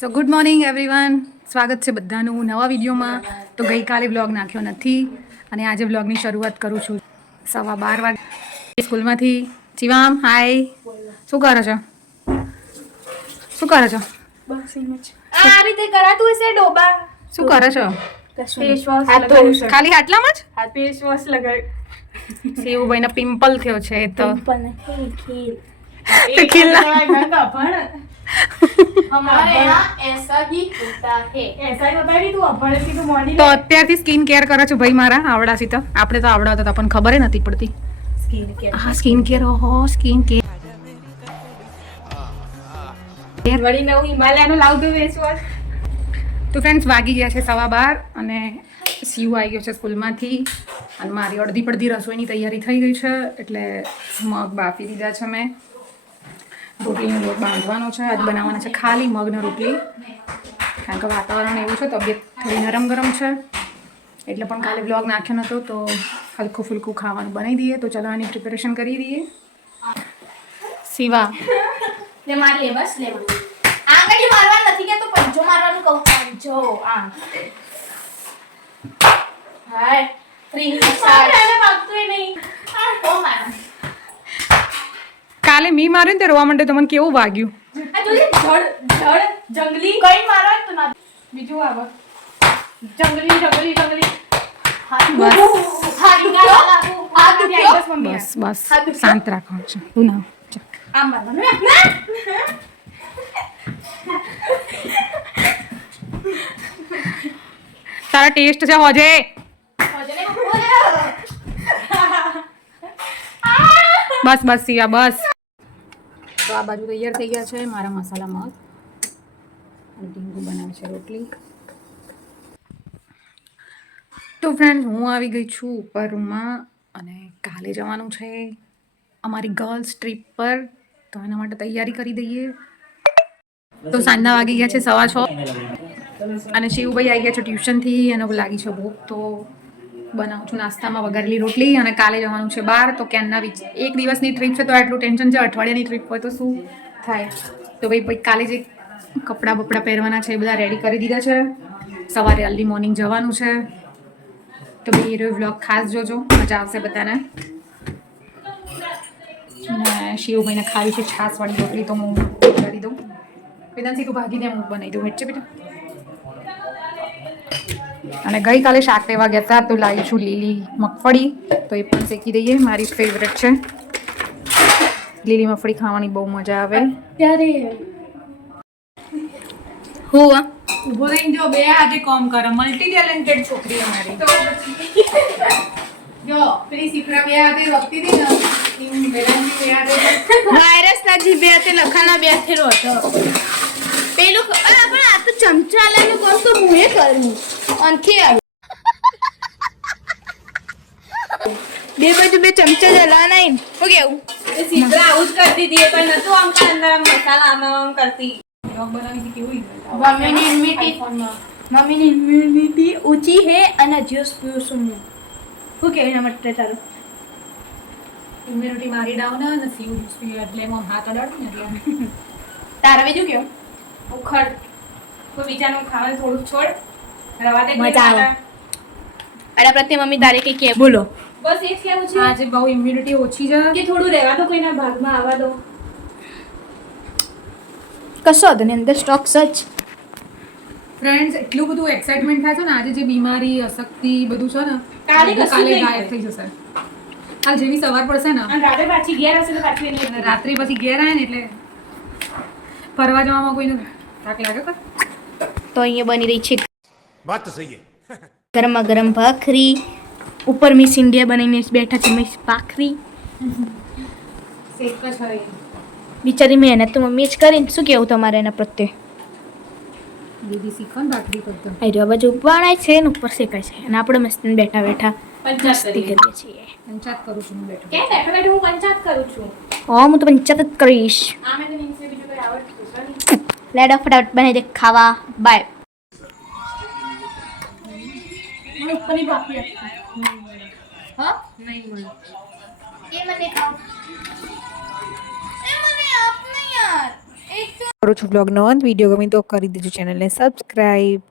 સો good morning everyone સ્વાગત છે બધાનું નવા વિડીયોમાં. તો ગઈકાલે બ્લોગ નાખ્યો નથી અને આજે બ્લોગની શરૂઆત કરું છું. સવા બાર વાગે સ્કૂલમાંથી. શિવામ હાય શું કરો છો? શું કરો છો? આ રીતે કરાતું હશે ડોબા? શું કરો છો? ખાલી આટલામાં જ? ફેસ વોશ લગાવ્યું શિવભાઈને પિમ્પલ થયો છે તો. ખીલ તો અત્યારથી સ્કિન કેર કરે છે ભાઈ મારા આવડાથી તો. આપણે તો આવડા હતા પણ ખબર નથી પડતી. Skin care. હા સ્કિન કેર ઓહો સ્કિન કેર. લાવતું વેચવા તો ફ્રેન્ડ્સ વાગી ગયા છે સવા બાર અને સીયુ આવી ગયો છે સ્કૂલમાંથી. અને મારી અડધી પડધી રસોઈની તૈયારી થઈ ગઈ છે એટલે મગ બાફી દીધા છે મેં. રોટલીનો લોટ બાંધવાનો છે. આજ બનાવવાના છે ખાલી મગનો રોટલી. કારણ કે વાતાવરણ એવું છે, તબિયત થોડી નરમ ગરમ છે. એટલે પણ કાલે બ્લોગ નાખ્યો નહોતો તો હલકું ફૂલકું ખાવાનું બનાવી દઈએ. તો ચલો આની પ્રિપેરેશન કરી દઈએ. સિવા બસ આંગળી મારવા નથી કે તો પંજો મારવાનું કહું. પંજો આ ફ્રી સાઈડ એને વાગતું નહીં તો માર કાલે મી માર્યું ને તે રોવા માંડે તમને કેવું વાગ્યું? જંગલી. કઈ મારો તો ના. બીજું આવે. જંગલી જંગલી જંગલી. બસ. બસ? શાંત રાખવાનું છે તું ના આમ તારા ટેસ્ટ છે હોજે. બસ બસ સિયા બસ. આ બાજુ તૈયાર થઈ ગયા છે મારા મસાલા મગ અને ઢીંગું બનાવે છે રોટલી. તો ફ્રેન્ડ હું આવી ગઈ છું ઉપર રૂમમાં અને કાલે જવાનું છે અમારી ગર્લ્સ ટ્રીપ પર. તો એના માટે તૈયારી કરી દઈએ. તો સાંજના વાગી ગયા છે સવા છ. અને શિવભાઈ આવી ગયા છે ટ્યુશનથી એનો લાગી છે ભૂખ તો બનાવું છું નાસ્તામાં વઘારેલી રોટલી અને કાલે જવાનું છે બહાર, તો ક્યાંના વિચ એક દિવસની ટ્રીપ છે તો આટલું ટેન્શન છે, અઠવાડિયાની ટ્રીપ હોય તો શું થાય? તો ભાઈ ભાઈ કાલે જે કપડાં બપડાં પહેરવાના છે એ બધા રેડી કરી દીધા છે. સવારે અર્લી મોર્નિંગ જવાનું છે. તો ભાઈ, એ વ્લોગ ખાસ જોજો, મજા આવશે બધાને. શિવભાઈને ખાવી છે છાસવાળી રોટલી, તો હું કરી દઉં. વેદાંશી તું ભાગીને હું બનાવી દઉં. હેઠે બેટા. અને ગઈકાલે શાક લેવા ગયા હતા તો લાવી છું લીલી મગફળી તો એ પણ શેકી દઈએ. મારી ફેવરેટ છે. લીલી મગફળી ખાવાની બહુ મજા આવે. ત્યારે હું ઊભો રહીને જો બે આજે કામ કરે. મલ્ટી ટેલેન્ટેડ છોકરી અમારી જો પેલી સિફરા બે હાથે રોકતી હતી ને બે હાથે. વાયરસ ના જીભે હાથે લખાના બે હાથે રોતો. પેલું અરે પણ આ તો ચમચાલાનું કોણ તો હું એ કરું? અંથી બે બાજુ બે ચમચા જલાના હું કેવું? સીધા આવું જ કરતી હતી કોઈ નતું આમ કે અંદર આમ મસાલા આમ આમ કરતી. મમ્મીની ઇમ્યુનિટી મમ્મીની ઇમ્યુનિટી ઊંચી હે અને જ્યુસ પીવું હું. શું કે એના માટે તારું? ઇમ્યુનિટી મારી ડાઉન અને સીવ જ્યુસ પીએ એટલે એમાં હાથ અડાડું ને એટલે. તારે બીજું કેવું? ઉખડ. કોઈ બીજાનું ખાવાનું થોડુંક છોડ. મજા આવે. પ્રત્યે મમ્મી તારે કઈ કે બોલો. બસ એ જ કેવું છે. આજે બહુ ઇમ્યુનિટી ઓછી છે. કે થોડું રહેવા દો કોઈના ભાગમાં આવવા દો. કશો હતો અંદર સ્ટોક સચ ફ્રેન્ડ્સ એટલું બધું એક્સાઇટમેન્ટ થાય છે ને આજે જે બીમારી અશક્તિ બધું છે ને કાલે કાલે ગાયબ થઈ જશે. કાલ જેવી સવાર પડશે ને. રાત્રે પાછી ઘેર હશે તો પાછી રાત્રે પછી ઘેર આવે ને એટલે ફરવા જવામાં કોઈને થાક લાગે તો અહીંયા બની રહી છે વાત સહી ગરમા ગરમ ભાખરી ઉપર મિસ ઇન્ડિયા બનીને બેઠા છે મિસ ભાખરી. બિચારી મહેનત તો મમ્મી જ કરીને શું કહેવું તમારે એના પ્રત્યે? દીદી શીખો ભાખરી કરતો આ બાજુ ઉપાડાય છે અને ઉપર શેકાય છે. અને આપણે મસ્ત બેઠા બેઠા પંચાયત હું બેઠો. કેમ કરીશ. આ મેં બનાવી દે ખાવા. બાય ઉપરની ભાખરી હા નહીં મળે એ મને ખાવ એ મને આપ ને યાર એક તો કરું છું બ્લોગનો અંત વીડિયો ગમે તો કરી દેજો ચેનલને સબસ્ક્રાઈબ